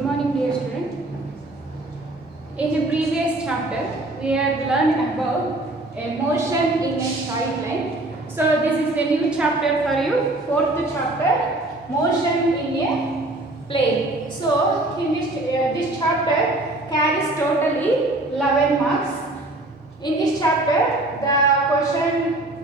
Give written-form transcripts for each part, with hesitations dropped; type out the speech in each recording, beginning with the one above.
Good morning, dear student. In the previous chapter, we have learned about a motion in a straight line. So this is the new chapter for you, fourth chapter, motion in a plane. So in this chapter carries totally 11 marks. In this chapter, the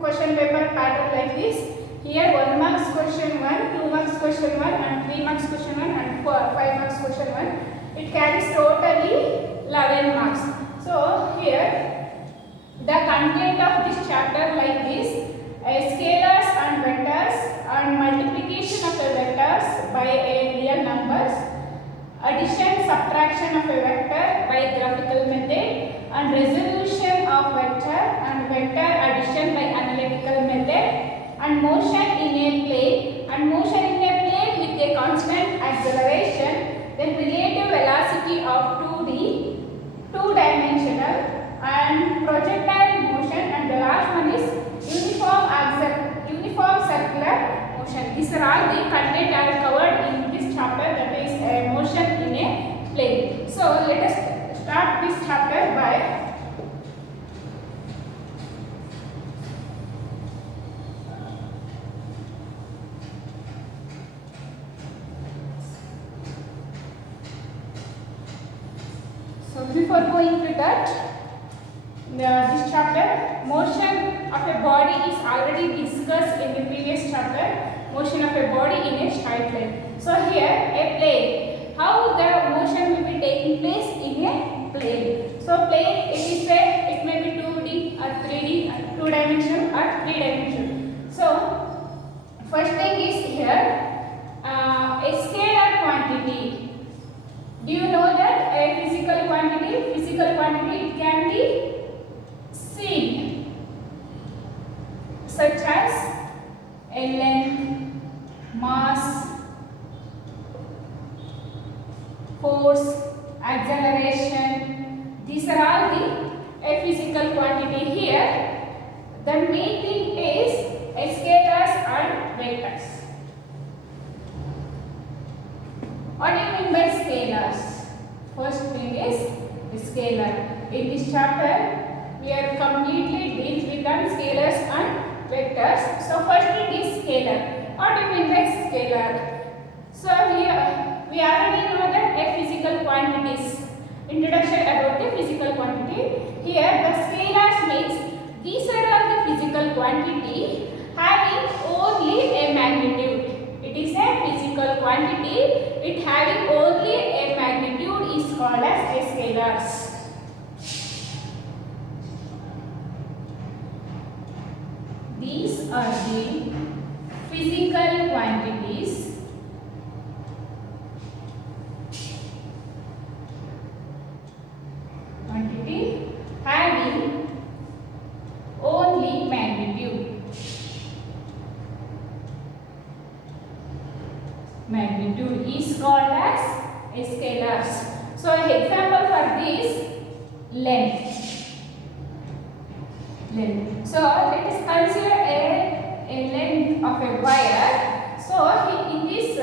question paper pattern like this. Here 1 marks question 1, 2 marks question 1 and 3 marks question 1 and 5 marks question 1. It carries totally 11 marks. So here the content of this chapter like this: scalars and vectors and multiplication of a vectors by a real numbers, addition subtraction of a vector by graphical method, and resolution of vector and vector addition by analytical method, and motion in a plane with a constant acceleration, then relative velocity of 2D, two-dimensional, and projectile motion, and the last one is uniform circular motion. These are all the content I have covered in this chapter, that is motion in a plane. So let us start this chapter by before going to that, this chapter, motion of a body is already discussed in the previous chapter, motion of a body in a straight line. So here, a plane, how the motion will be taking place in a plane. So plane, it may be 2D or 3D, two-dimensional or three-dimensional. So first thing is here, a scalar quantity. Do you know that a physical quantity it can be seen, such as a length, mass, force, acceleration. These are all a physical quantity. Here the main thing is scalars and vectors. What do you mean by scalars? First thing is scalar. In this chapter, we are completely deals with scalars and vectors. So first it is scalar. What do you mean by scalar? So here we already know that a physical quantities. Introduction about the physical quantity. Here the scalars means these are all the physical quantity having only a magnitude. It is a physical quantity. It having only a magnitude is called as a scalars. These are the physical quantities having only magnitude. Magnitude is called as scalars. So example for this, length. So let us consider a length of a wire. So in this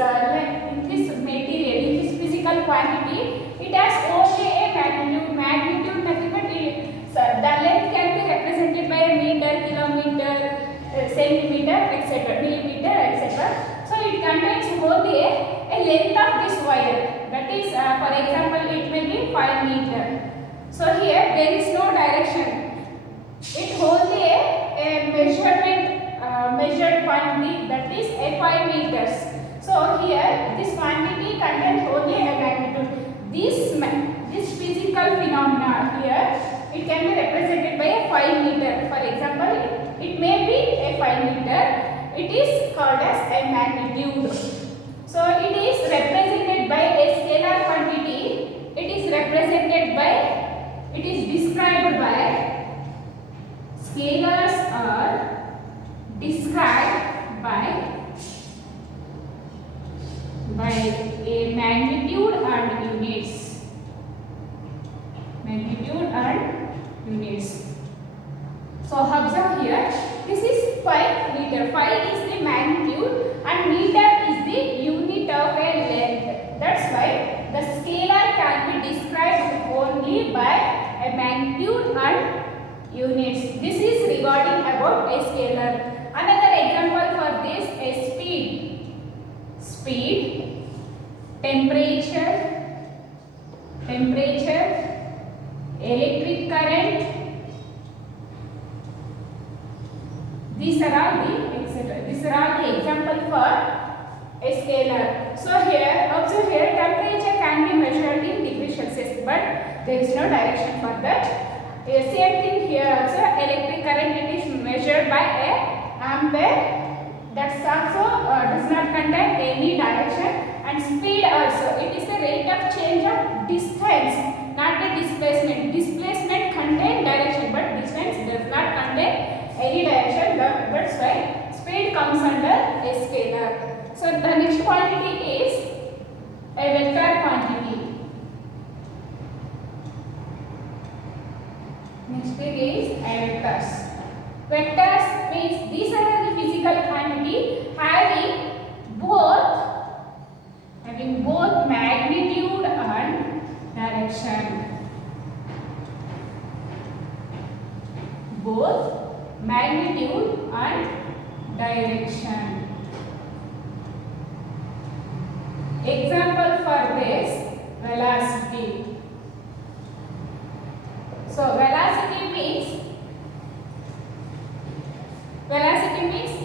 material, in this physical quantity, it has only a magnitude. Magnitude nothing but the length can be represented by a meter, kilometer, centimeter, etc., millimeter, etc. So it contains only a length of this wire. That is, for example, it may be 5 meter. So here there is no direction. It only a measured quantity, that is a 5 meters. So here this quantity contains only a magnitude. This physical phenomena here, it can be represented by a 5 meter. For example, it may be a 5 meter. It is called as a magnitude. So it is represented by a scalar quantity. It is described by, scalars are described by a magnitude and units. So observe here, this is 5 meter. 5 is the magnitude and meter is the unit of a length. That's why the scale units. This is regarding about a scalar. Another example for this is speed. Speed, temperature, electric current. These are all the etc. These are all the example for a scalar. So here, observe here, temperature can be measured in degrees Celsius, but there is no direction for that. Same thing here also, electric current it is measured by a ampere. That's also does not contain any direction. And speed also, it is a rate of change of distance, not the displacement. Displacement contains direction, but distance does not contain any direction. That's why speed comes under a scalar. So the next quantity is a vector quantity. Next thing is vectors. Vectors means these are the physical quantity having both magnitude and direction. Both magnitude and direction. Example for this, velocity. So velocity means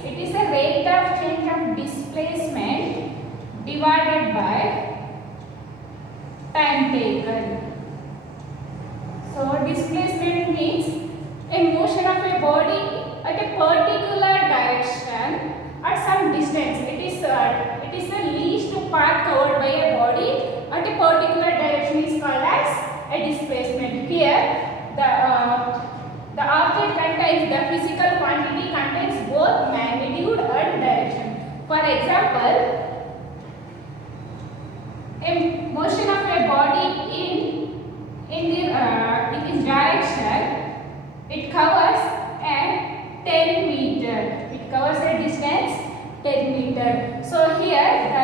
it is a rate of change of displacement divided by time taken. So displacement means a motion of a body at a particular direction at some distance. It is the least part covered by a body at a particular direction is called as a displacement. Here the object contains, the physical quantity contains both magnitude and direction. For example, a motion of a body in its direction, it covers a 10 meter. It covers a distance 10 meter. So here a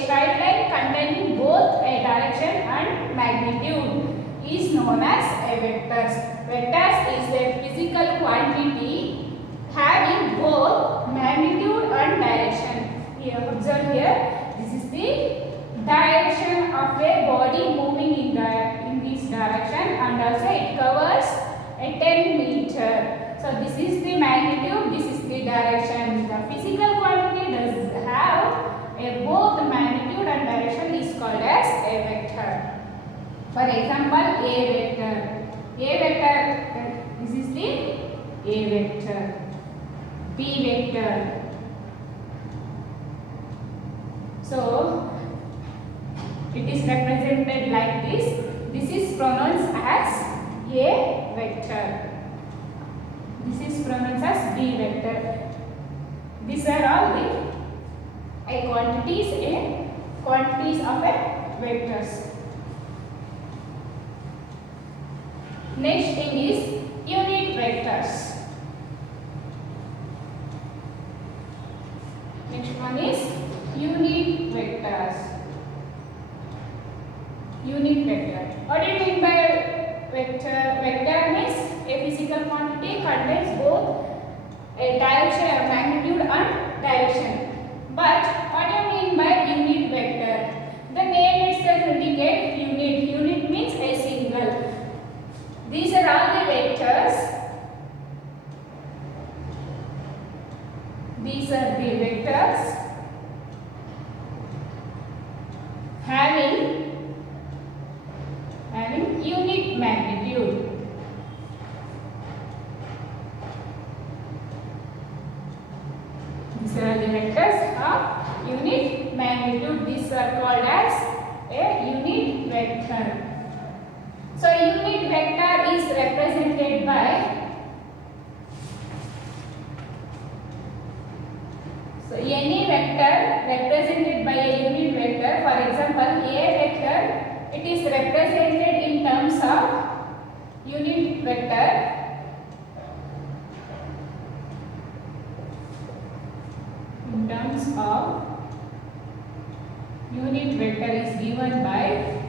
straight line containing both a direction and magnitude is known as a vectors. Vectors is a physical quantity having both magnitude and direction. Here, observe here, this is the direction of a body moving in this direction, and also it covers a 10 meter. So this is the magnitude, this is the direction. The physical quantity does have both magnitude and direction is called as a vector. For example, A vector. A vector, this is the A vector. B vector. So, it is represented like this. This is pronounced as A vector. This is pronounced as B vector. These are all the quantities of a vectors. Next thing is unit vectors. Next one is unit vectors. Unit vector. What do you mean by vector? Vector means a physical quantity contains both a direction, magnitude and direction. But what do you mean by unit vector? The name itself indicates unit. Unit means a single. These are all the vectors. These are the vectors having unit magnitude. These are the vectors of unit magnitude. These are called as a unit vector. So unit vector is represented by any vector represented by a unit vector. For example, A vector, it is represented in terms of unit vector. In terms of unit vector is given by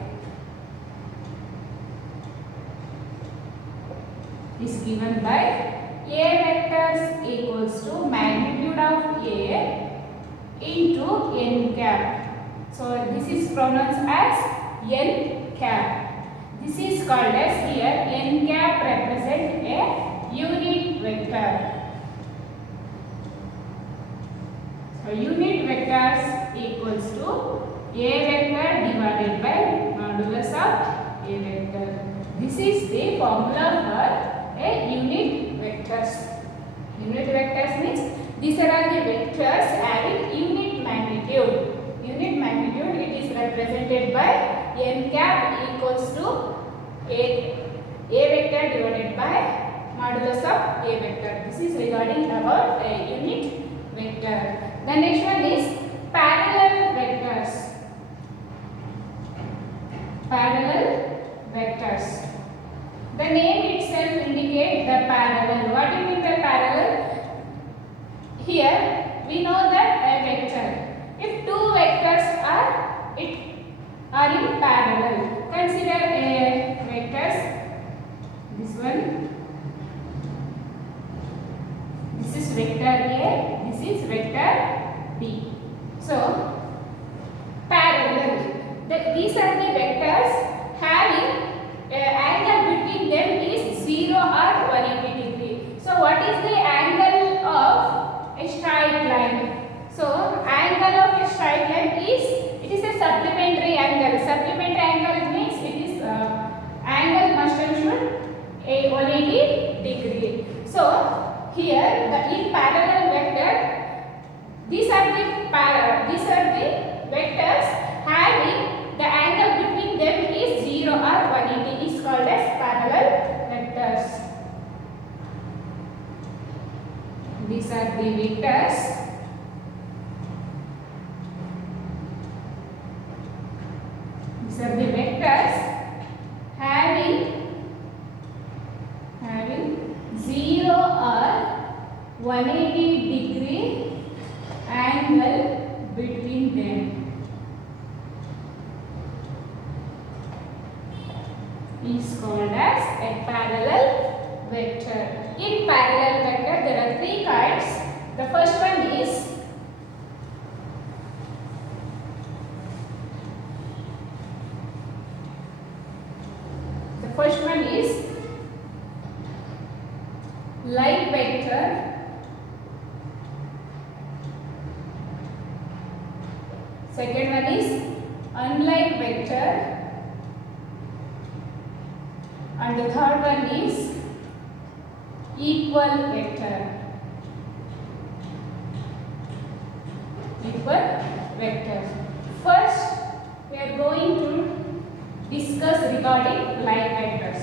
is given by A vectors equals to magnitude of A into n cap. So this is pronounced as n cap. This is called as here n cap represent a unit vector. So unit vectors equals to A vector divided by modulus of A vector. This is the formula for a unit vectors. Unit vectors means these are the vectors having unit magnitude. Unit magnitude, it is represented by n cap equals to A vector divided by modulus of A vector. This is regarding about a unit vector. The next one is parallel vectors. Parallel vectors. The name itself indicates the parallel. What do you mean by parallel? Here we know that a vector, if two vectors are in parallel, consider a vectors, this one, this is vector A, this is vector B. So parallel, these are the vectors having angle between them is 0 or 180 degree. So what is the angle of a straight line? So angle of a straight line is, it is a supplementary angle. Supplementary angle means it is angle must and should a 180 degree. So here in parallel vector, these are the vectors having the angle between them is 0 or 180 is called as parallel vectors. These are the vectors. These are the vectors having 0 or 180 degree angle between them. Is called as a parallel vector. In parallel vector there are three kinds. The first one is like vector. Second one is unlike vector. And the third one is equal vector. Equal vector. First, we are going to discuss regarding like vectors.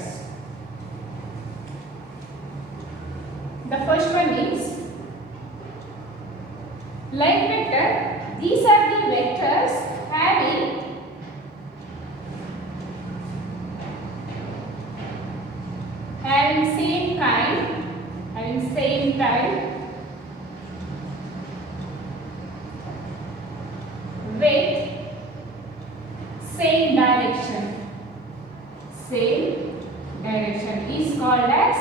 The first one is like vector. These are the vectors having same time with same direction. Same direction is called as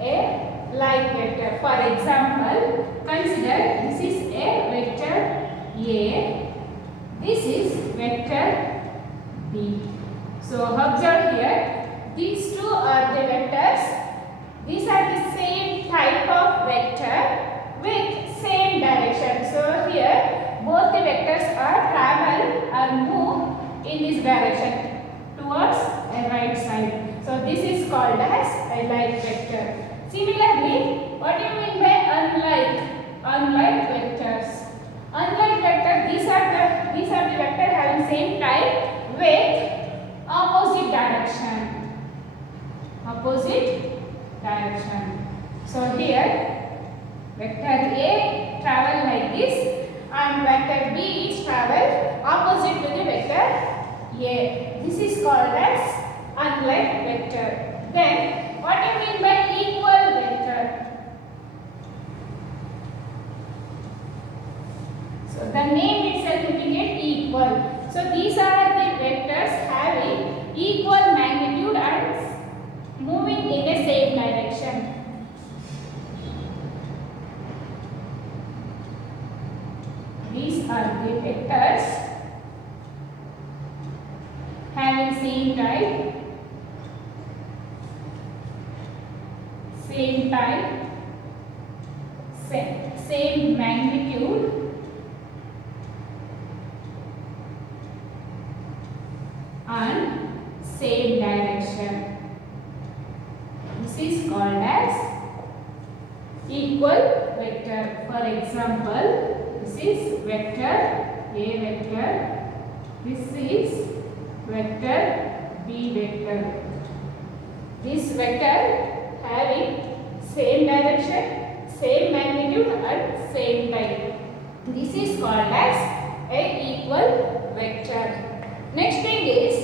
a like vector. For example, consider this is a vector A, this is vector B. So observe here, these two are the vectors. These are the same type of vector with same direction. So here both the vectors are travel or move in this direction towards a right side. So this is called as a like vector. Similarly, what do you mean by unlike? Unlike vectors. Unlike vector, these are the vector having same type with opposite direction. Opposite direction. So here vector A travel like this and vector B is travel opposite to the vector A. This is called as unlike vector. Then what do you mean by equal vector? So the name itself indicates equal. So these are the vectors having equal magnitude and moving in the same are the vectors having same type, same magnitude, and same direction. This is called as equal vector. For example, this is vector A vector, this is vector B vector. This vector having same direction, same magnitude and same type. This is called as a equal vector. Next thing is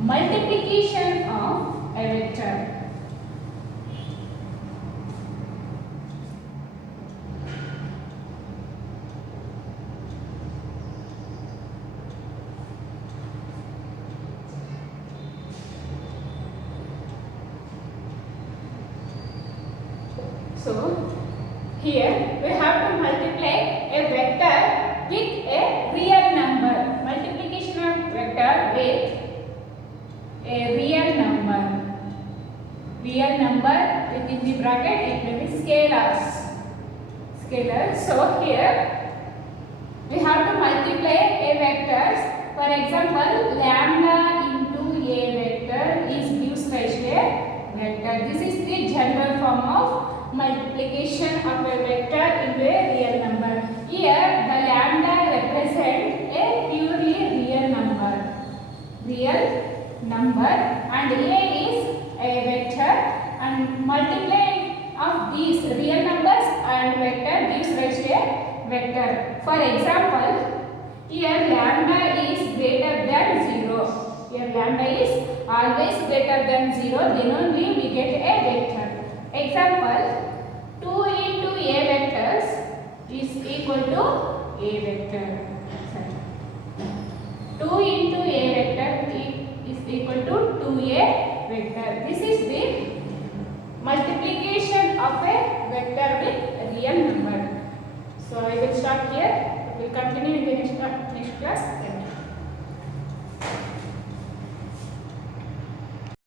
multiplication of a vector. So, here we have to multiply a vector with a real number. Multiplication of vector with a real number. Real number within the bracket it will be scalars. So, here we have to multiply a vectors. For example, lambda into a vector is gives rise to a vector. This is the general form of multiplication of a vector into a real number. Here the lambda represents a purely real number. And A is a vector, and multiplying of these real numbers and vector gives rise to a vector. For example, here lambda is greater than 0. Here lambda is always greater than 0, then only we get a vector. Example, 2 into a vectors is equal to a vector. 2 into a vector is equal to 2a vector. This is the multiplication of a vector with a real number. So I will stop here. We will continue in the next class.